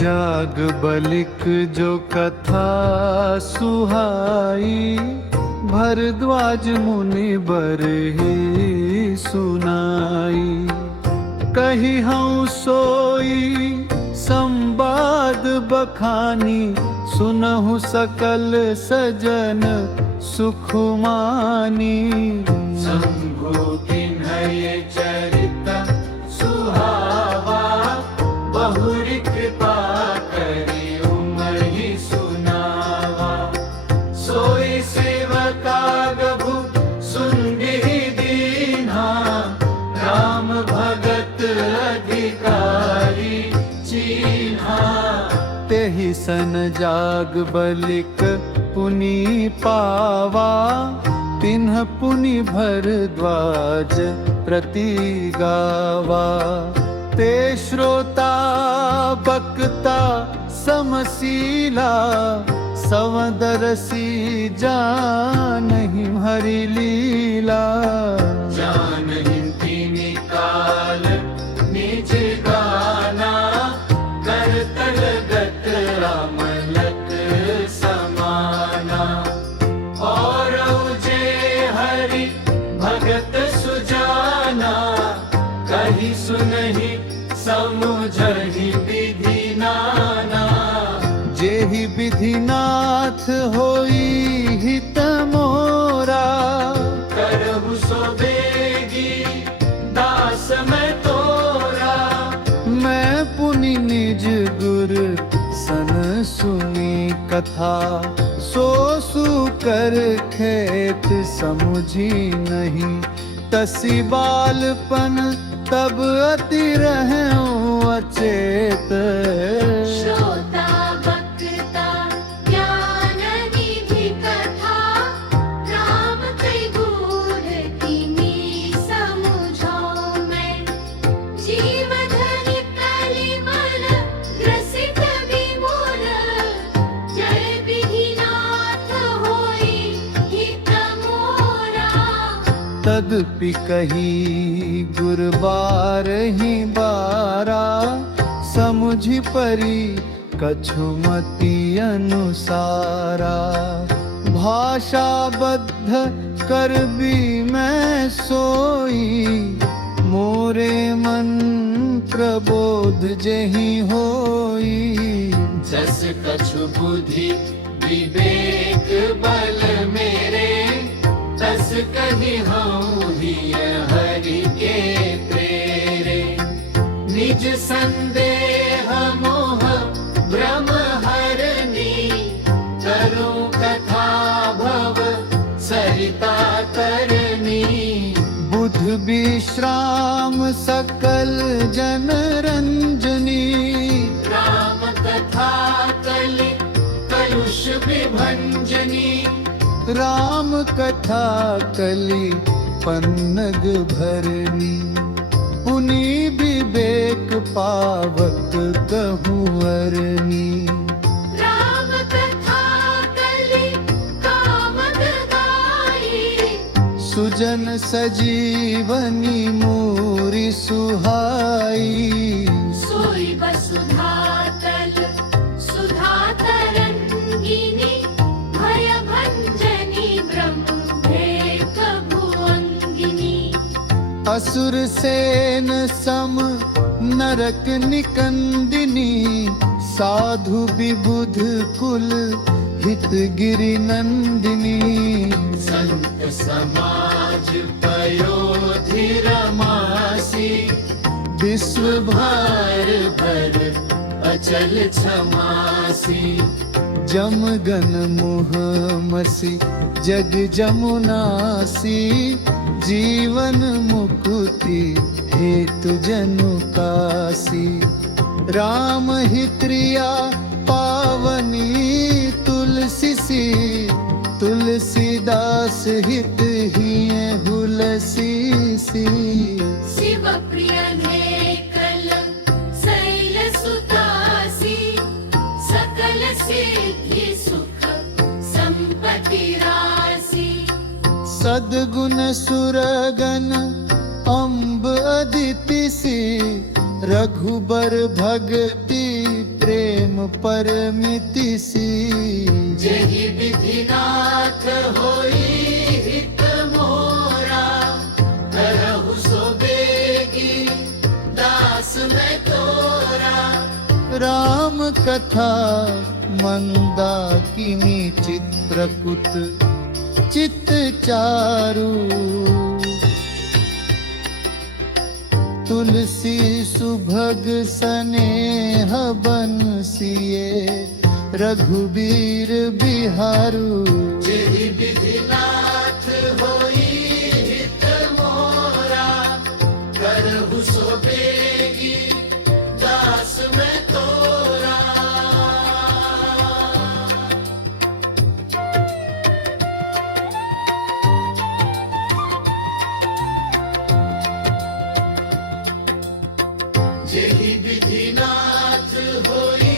जाग बलिक जो कथा सुहाई, भरद्वाज मुनि बर ही सुनाई। कही हूँ सोई संवाद बखानी, सुनहु सकल सजन सुख मानी। शंभु किन्हय चरित सुहावा, बहुरी कृपा करी उमहि सुनावा। सोई सेवका गभु सुनहि दीन्हा, राम भगत अधिकारी चीन्हा। तेहि सन जाग बलिक पुनि पावा, तिन्ह पुनि भरद्वाज प्रति गावा। ते श्रोता बक्ता समशीला, संवदरसी जानहि हरि लीला। जानहि तिनि काल निज गाना, करतल गत अमलक समाना। और जे हरि भगत सुजाना, कही सुनहि समुझहि विधि नाना। जेहि विधिनाथ होई हित मोरा, करहु सो बेगी दास मैं तोरा। मैं पुनि निज गुर सन सुनी कथा, सो सु कर खेत समुझी नहीं। तसी बालपन तब अति रहूं अचेत। श्रोता बक्ता ज्ञान निधि कथा, राम कई गूढ़ तिनि समुझौ मैं। जीव धरि कलिमल ग्रसित विमूढ़, जय विधिनाथ होई हित मोरा। तदपि कही गुर बारहि बारा, समुझि परी कछुमति अनुसारा। भाषा बद्ध कर भी मैं सोई, मोरे मन प्रबोध जेहि होई। जस कछु बुद्धि विवेक बल मेरे, तस कहि हूँ हिय हरि के प्रेरे। निज संदेह मोह भ्रम हरनी, करूं कथा भव सरिता तरनी। बुध विश्राम सकल जन रंजनी, राम कथा कलि कलुष विभंजनी। राम कथा कलि पन्नग भरनी, पुनि विवेक पावक कहुअरनी। राम कथा कलि कामद गाई, सुजन सजीवनी मूरि सुहाई। सोई वसुधा तल सुधा तरंगिनी, भय भंजनी ब्रह्म भेक भुअंगिनी। असुर सेन सम नरक निकंदिनी, साधु विबुध कुल हित गिरि नंदिनी। संत समाज पयोधिर मासी, विश्व भार भर अचल क्षमासी। जम गन मुह मसी जग जमुनासी, जीवन मुकुति हेतु जनु कासी। राम हित्रिया पावनी तुलसी सी, तुलसीदास हित हिय हुलसी सी। शिव प्रिय ने कल शैल सुतासी, सकल सिद्धि सुख संपत्ति राशि। सद्गुण सुरगन अम्ब अदिति सी, रघुबर भगति प्रेम परमिति सी जेहि विधिनाथ होई हित मोरा करहु सो बेगी दास मैं तोरा राम कथा मंदाकिनी चित्रकूट चित चारु तुलसी सुभग स्नेह बंसिए रघुबीर बिहारू जेहि विधिनाथ होई हित मोरा करहु सो बेगी दास मैं तोरा जेहि विधिनाथ होई